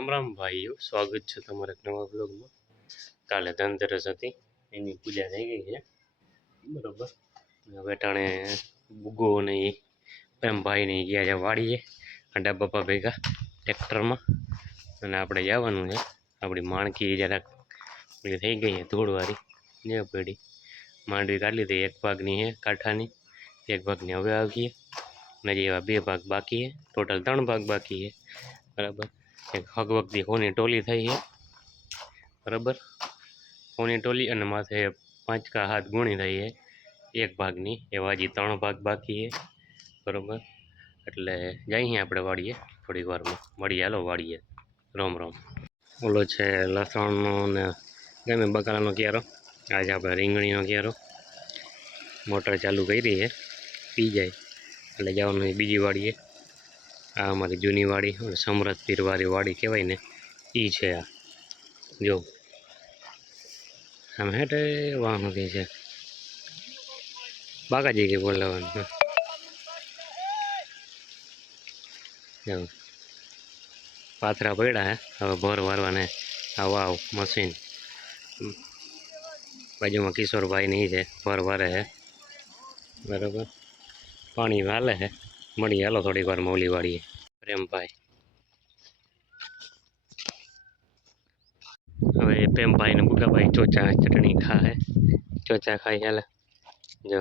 રામ રામ ભાઈઓ, સ્વાગત છે તમારા એક નવા બ્લોગમાં। કાલે ધનતેરસ હતી, એની પૂજા થઈ ગઈ છે બરોબર। હવે ટાણે બુગો ને એમ ભાઈ ને ગયા છે વાડીએ આડા બાપા ભેગા ટ્રેક્ટરમાં, અને આપણે જવાનું છે। આપણી માણકી જરાક પેલી થઈ ગઈ છે ધૂળવાળી, ને પેઢી માંડવી કાઢી લીધી। એક ભાગની છે કાંઠાની, એક ભાગની હવે આવી છે, હજી એવા 2 ભાગ બાકી છે, ટોટલ 3 ભાગ બાકી છે બરાબર। એક હગવગથી હોની ટોલી થઈ છે બરાબર, હોની ટોલી, અને માથે 5 का 7 ગુણી થઈ છે એક ભાગની, એવા હજી 3 ભાગ બાકી છે બરાબર। એટલે જઈએ આપણે વાડીએ, થોડીક વારમાં મળીએ, હાલો વાડીએ। રોમ રોમ। ઓલો છે લસણનો ને ગમે બકાલાનો ક્યારો, આજે આપણે રીંગણીનો ક્યારો, મોટર ચાલુ કરી છે, પી જાય એટલે જવાનું બીજી વાડીએ। આ અમારી જૂની વાડી, સમરથ પીરવાળી વાડી કહેવાય ને, એ છે આ। જો આમ હેઠે વાહન કે છે બાકાજી કે બોલાવાનું, જો પાથરા પડ્યા હે, હવે ભર વારવાને આ વાવ મશીન। બાજુમાં કિશોરભાઈ ની છે, ભર વારે છે બરાબર, પાણી હાલે છે। મળીએ હાલો થોડીક વારમાં ઓલી વાળીએ। પ્રેમભાઈ, હવે પ્રેમભાઈ ને બુગાભાઈ ચોચા ચટણી ખાય, ચોચા ખાઈ હાલે। જો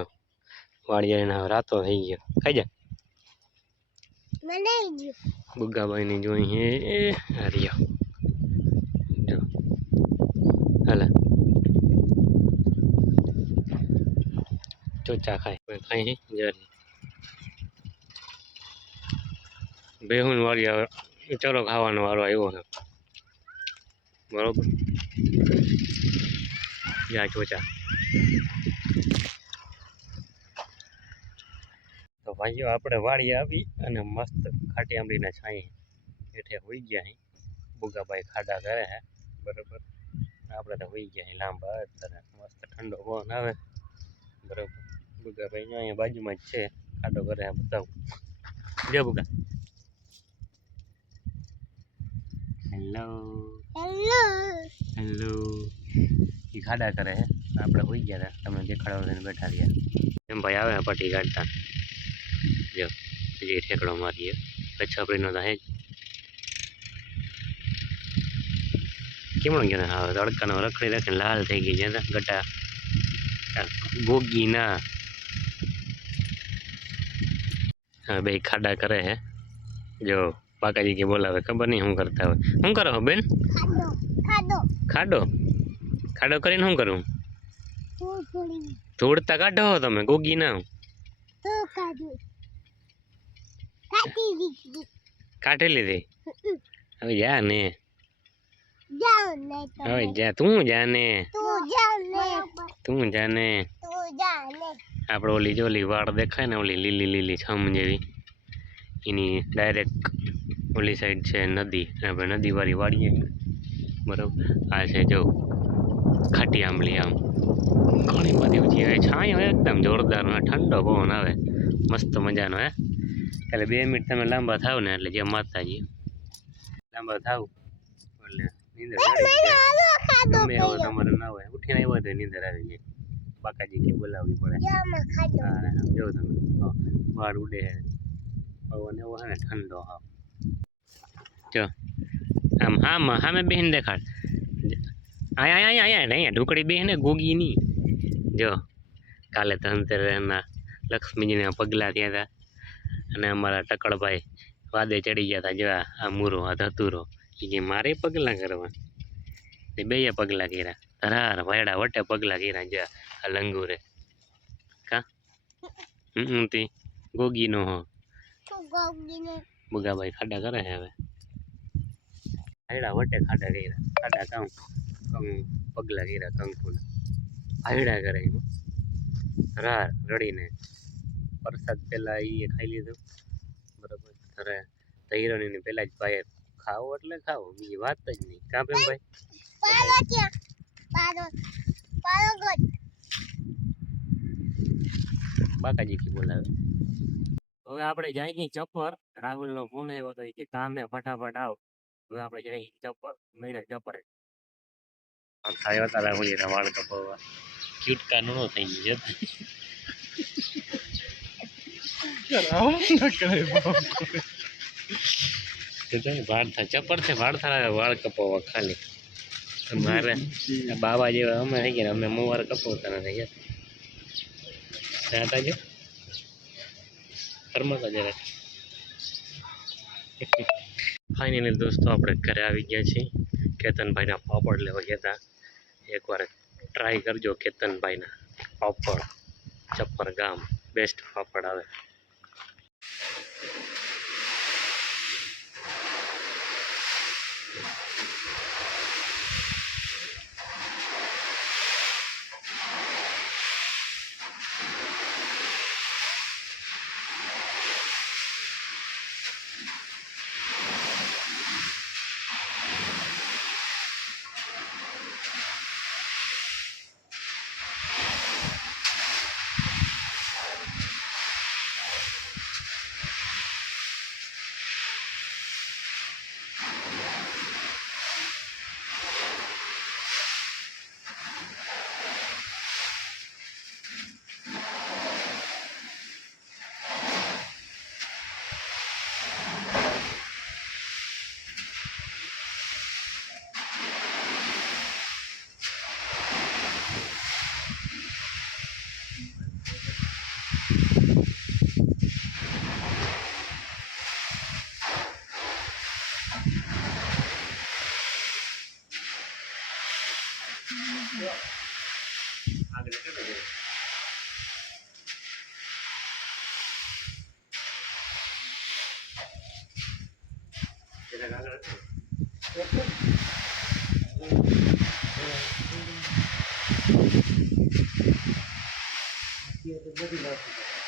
વાડીએ હવે રાતો થઈ ગયો, ખાઈ જા બુગાભાઈ ની જોઈ હે હરિયો, જો હાલે ચોચા ખાય ખાઈ જરી બેહુન વાળી આવે, ચલો ખાવાનો વારો આવ્યો છે બરોબર। યા ચોચા તો ભાઈઓ, આપણે વાડી આવી અને મસ્ત ખાટી આંબલીના છાંય હેઠે હોઈ ગયા અહીં। બુગાભાઈ ખાડા કરે છે બરોબર, આપણે તો હોઈ ગયા અહીં લાંબા અત્યારે, મસ્ત ઠંડો પવન આવે બરોબર। બુગાભાઈ અહીંયા બાજુમાં જ છે, ખાડો કરે છે, બતાવું જો બુગા। હેલો હેલો હેલો, એ ખાડા કરે છે, આપણે હોઈ ગયા હતા, તમને દેખાડવા બેઠા રહ્યા। એમ ભાઈ આવે પટ્ટી કાઢતા, જો હજી ઠેકડો મારીએ, છપડીનો તો હે જ કેમણો ગયા હા તડકાનો રખડી રાખીને લાલ થઈ ગઈ છે ગટા ગોગી ના। હા બે ખાડા કરે હે, જો બાકાજી કે બોલાવે, ખબર નહીં શું કરતા હોય। શું કરો હો બેન? ખાડો ખાડો ખાડો કરીને શું કરું? ધૂળતા કાઢો હો તમે, ગોગી ના કાઢી લીધી, હવે જા ને, હવે જા તું, જાને તું જાને। આપણે ઓલી જો ઓલી વાળ દેખાય ને, ઓલી લીલી લીલી છમ જેવી, એની ડાયરેક્ટ ઓલી સાઈડ છે નદી, આપણે નદી વાળી વાડીએ બરોબર। આ છે જો ખાટી આંબલી, આમ ઘણી બધી ઊંચી આવે, છાંયો એકદમ જોરદાર, ઠંડો પવન આવે મસ્ત મજાનો હે। એટલે 2 મિનિટ તમે લાંબા થાવ ને, એટલે જે માતાજી લાંબા થાવ એટલે નીંદર ગમે એવો તમારે ના હોય, ઉઠીને આવ્યો તો નીંદર આવી જાય। બાકાજી કે બોલાવવી પડે, હા જો તમે વાળ ઉડે પવન એવો હે ને ઠંડો, હા જો આમ હા સામે બેહીને દેખાડ, અહીંયા ઢુકડી બેહે ને ગોગી ની। જો કાલે ધનતેરસના લક્ષ્મીજીના પગલા થયા હતા, અને અમારા ટકળભાઈ વાદે ચડી ગયા હતા। જો આ મૂરો, આ ધતુરો, એ કે મારે પગલા કરવા, એ બે પગલા કર્યા, ધરાર વાયડા વટે પગલા કર્યા। જો આ લંગુરે કા તી ગોગીનો હો, બુગાભાઈ ખાડા કરે છે હવે, વાયડા વટે ખાડા કર્યા, ખાડા કામ પગલા કર્યા કંકુના, વાયડા કરે એમાં ધરાર રડીને। પ્રસાદ પેલા એ ખાઈ લીધો બરાબર, ત્યારે તૈરણીને પેલા જ ભાઈ ખાવો એટલે ખાવો, બીજી વાત જ નહીં, કાં એમ ભાઈ? બાકાજી થી બોલાવે। હવે આપણે જાય કે ચપ્પર, રાહુલ નો ફોન આવ્યો તો કે કામે ફટાફટ આવ, હવે આપણે જઈ ચપ્પલ મહિના ચપ્પલ ખાઈ હતા રાખું વાળ કપાવવા ક્યુટ કાનૂનો થઈ ગયું છે વાળ થાય ચપ્પલ છે વાળ થાય વાળ કપાવવા ખાલી મારે બાબા જેવા અમે થઈ ગયા અમે મોવાર કપાવતા નથી ગયા ત્યાં જો ફરમાતા જરા ફાઇનલી દોસ્તો આપણે ઘરે આવી ગયા છીએ કેતનભાઈના પાપડ લેવા ગયા હતા એકવાર ટ્રાય કરજો કેતનભાઈના પાપડ ચપ્પર ગામ બેસ્ટ પાપડ આવે બધી